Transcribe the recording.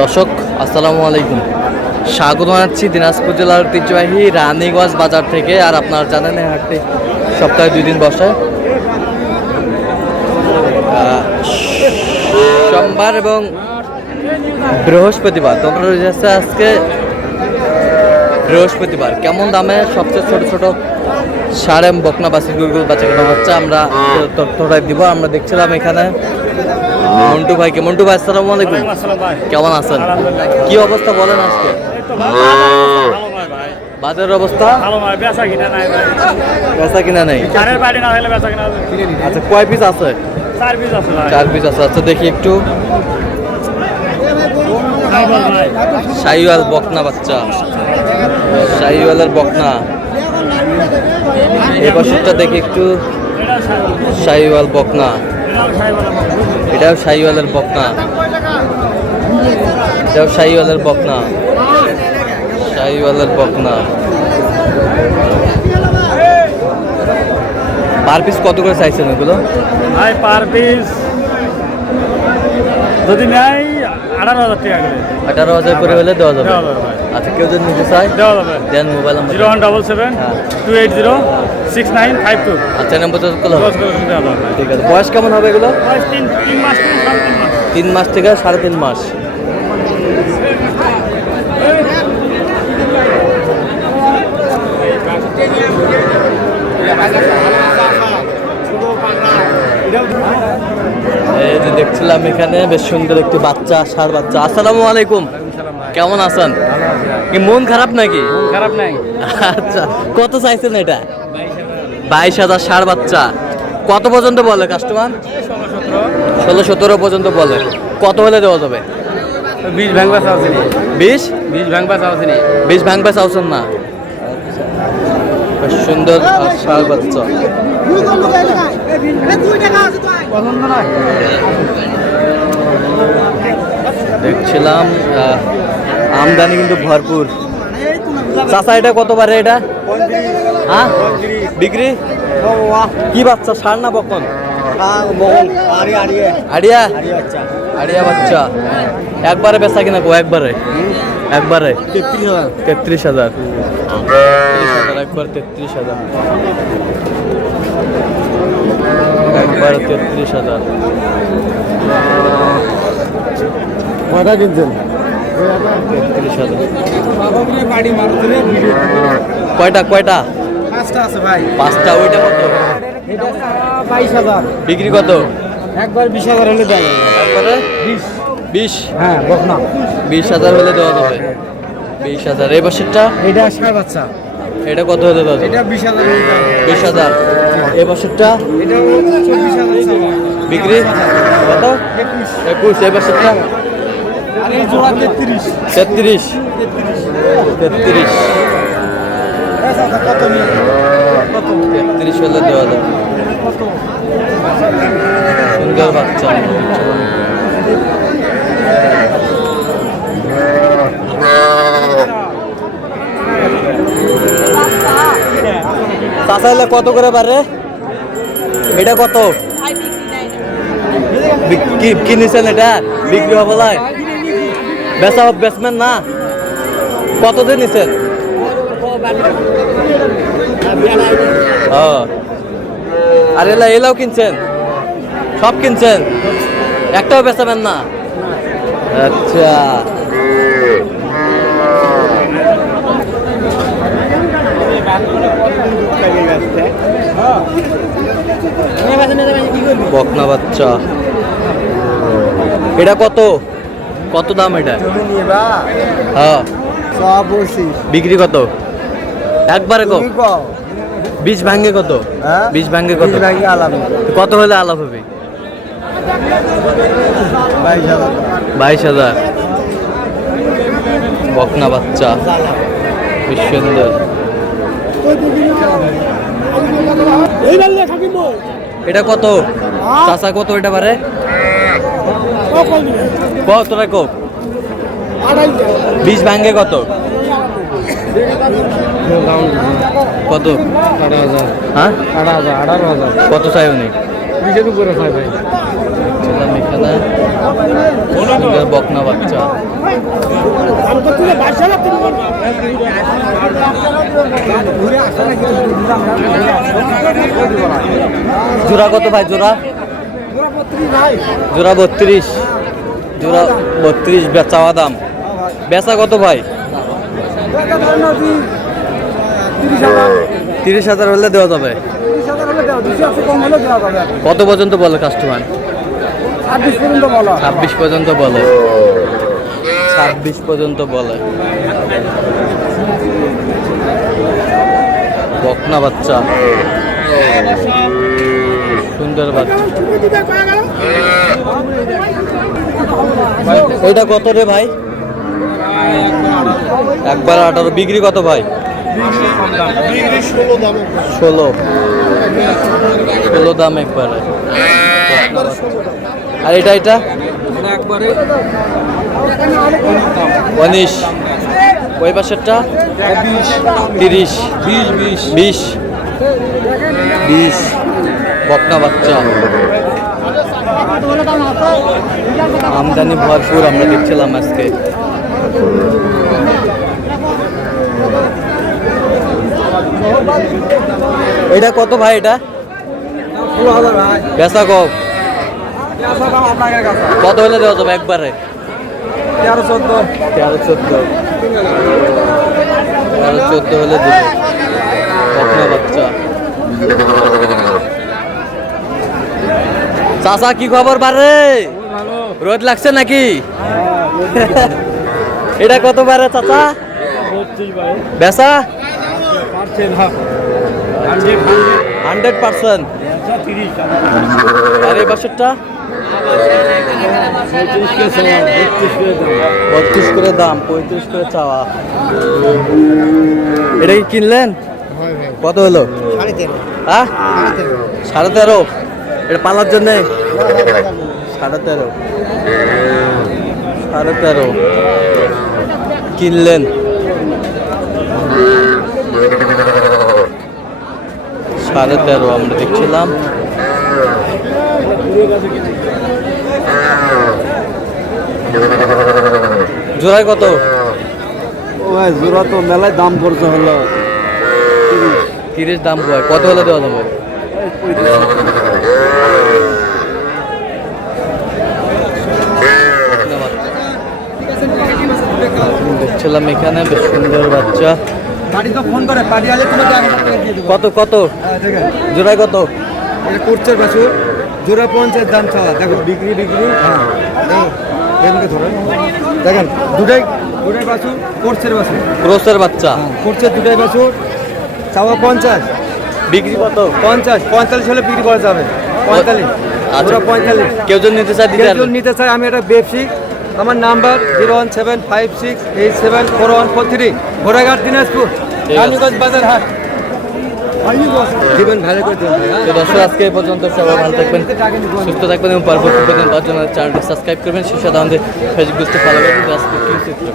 দর্শক আসসালামু আলাইকুম, স্বাগত জানাচ্ছি দিনাজপুর জেলার ঐতিহ্যবাহী রানীগঞ্জ বাজার থেকে। আর আপনারা জানেন এই হাটটি সপ্তাহে 2 দিন বসে, সোমবার এবং বৃহস্পতিবার। তোমরা রয়েছে আজকে বৃহস্পতিবার। কেমন দামে সবচেয়ে ছোট ছোট সারেম বকনা বাসি গুগল বাচ্চা কেনা হচ্ছে আমরা তথ্যটাই দিব। আমরা দেখছিলাম এখানে মন্টু ভাইকে। মন্টু ভাই আসসালামু আলাইকুম, কেমন আছেন? কি অবস্থা বলেন আজকে? বাজারের অবস্থা বেচা কিনা নেই। আচ্ছা, কয় পিস আছে? 4 পিস আছে। আচ্ছা, দেখি একটু। শাহিওয়াল বকনা বাচ্চা, শাহিওয়ালের বকনা। এই বছরটা দেখি একটু। শাহিওয়াল বকনা, এটাও শাহিওয়ালের বকনা, এটাও শাহিওয়ালের বকনা, শাহিওয়ালের বকনা। পার পিস কত করে চাইছেন এগুলো? ভাই পার পিস যদি নেয় 18,000 টাকা করে। 18,000 করে হলে দেওয়া যাবে। আচ্ছা, কেউ যদি নিতে চায় দেওয়া যাবে। দেন মোবাইল নাম্বার 0177-280-692। আচ্ছা, নাম্বার তো ঠিক আছে। বয়স কেমন হবে এগুলো? 3 মাস থেকে 3.5 মাস। এই যে দেখছিলাম এখানে বেশ সুন্দর একটি বাচ্চা, ষাঁড় বাচ্চা। আসসালামু আলাইকুম, কেমন আছেন? কি মন খারাপ নাকি? খারাপ নাই। আচ্ছা, কত চাইছেন এটা? 22,000 ষাঁড় বাচ্চা। কত পর্যন্ত বলে কাস্টমার? 16-17 পর্যন্ত বলে। কত হলে দেওয়া যাবে? 20 ভাঙবা চাওছেন। 20 ভাঙবা চাওছেন। 20 ভাঙবে চাওছেন না? বেশ সুন্দর ষাঁড় বাচ্চা। দেখছিলাম আমদানি কিন্তু ভরপুর। চাচা, এটা কত পারে? এটা হ্যাঁ বিক্রি কি বাচ্চা? ষাঁড় না বকন? আড়িয়া আড়িয়া বাচ্চা। একবারে বেচা কিনা কো? একবারে 33,000। একবার 33,000, একবার 33,000। কয়টা কিনছেন? 33,000। কয়টা? 5টা আছে ভাই। 5টা। ওইটা কত? 22,000। বিক্রি কত? একবার 20,000 হলে দেয়। একবারে 20? হ্যাঁ, বকনা 20,000 হলে দেওয়া যাবে। 20,000। এই বছরটা এটা ষাঁড় বাচ্চা। এটা কত হলে দেওয়া যাবে? এটা 20,000। 20,000। এই বছরটা এটা 24,000 বিক্রি কত? 21। এই বছরটা আর এই জোড়া 33। 33। কত নিয়ে? কত? 33 হলে দেওয়া যাবে। সুন্দর বাচ্চা। চাচা এলে কত করে পারে? এটা কত কি নিছেন? এটা বিক্রি হবে না, বেচা বেচবেন না? কত দিয়ে নিছেন? আর এলাও কিনছেন? সব কিনছেন? একটাও বেচাবেন না? আচ্ছা, বকনা বাচ্চা। এটা কত দাম এটা? হ্যাঁ, বিক্রি কত? একবারে কত? 20 ভাঙে কত? 20 ভাঙে কত? কত হলে আলাপ হবে? 22,000। বকনা বাচ্চা বেশ সুন্দর। এটা কত চাচা? কত এটা পারে? কত রাখো? 20 ভাঙে কত? কত? 18,000। হ্যাঁ, 18,000। কত চাই উনি? 20-এর উপরে চাই ভাই। দেখছিলাম এখানে সুন্দর বকনা বাচ্চা। জোড়া কত ভাই জোড়া? জোড়া 32, জোড়া 32 চাওয়া দাম। বেচা কত ভাই? 30,000 হলে দেওয়া যাবে। কত পর্যন্ত বলে কাস্টমার? 26 পর্যন্ত বলে। 26 পর্যন্ত বলে। বকনা বাচ্চা, সুন্দর বাচ্চা। এটা কত রে ভাই? একবার 18। বিক্রি কত ভাই? 16 দাম একবারে। আর এটা 19। ওই পাশেরটা 30, 20 বকনা বাচ্চা। আমদানি ভরপুর আমরা দেখছিলাম আজকে। এটা কত ভাই? এটা বেচা কম? কত হলে দেওয়া যাবে একবারে? 13-14 হলে দেবে। বকনা বাচ্চা। চাচা কি খবর বারে? রোদ লাগছে নাকি? এটা কত বারে চাচা? বেচা 100%। আর এই বছরটা 32 করে দাম, 35 করে চাওয়া। এটা কি কিনলেন? কত হলো? 13.5। 13.5? এটা পালার জন্যে 13.5 কিনলেন। 13.5 আমরা দেখছিলাম। জোড়ায় কত? জোড়া তো মেলায় দাম পড়ছে হলো 30 দাম হয়। কত হলে দেওয়া যাবে? দেখছিলাম এখানে বেশ সুন্দর বাচ্চা। কত কত জোড়ায় কত? করছে বাছুর জোড়া 50 দাম চাওয়া। দেখো বিক্রি দেখেন দুটাই বাছুর কোর্সের বাছুর। ক্রসের বাচ্চা করছে দুটাই বাছুর, চাওয়া 50। বিক্রি কত? 45 হলে বিক্রি করা যাবে। 45 আচ্ছা। 45। কেউ যদি নিতে চায় দিতে কেউ পারবেন? যদি নিতে চাই আমি একটা ব্যবসায়িক। আমার নাম্বার 01756874143, ঘোড়াঘাট, দিনাজপুর, রানীগঞ্জ বাজার হাট। জীবন ভালো করে দেবেন। তো দর্শক আজকে এই পর্যন্ত। সবাই ভালো থাকবেন, সুস্থ থাকবেন এবং পরবর্তী পর্যন্ত চ্যানেলটি সাবস্ক্রাইব করবেন। সেই সাথে আমাদের ফেসবুক পেজটি ফলো করবেন। আজকে কি চিত্র।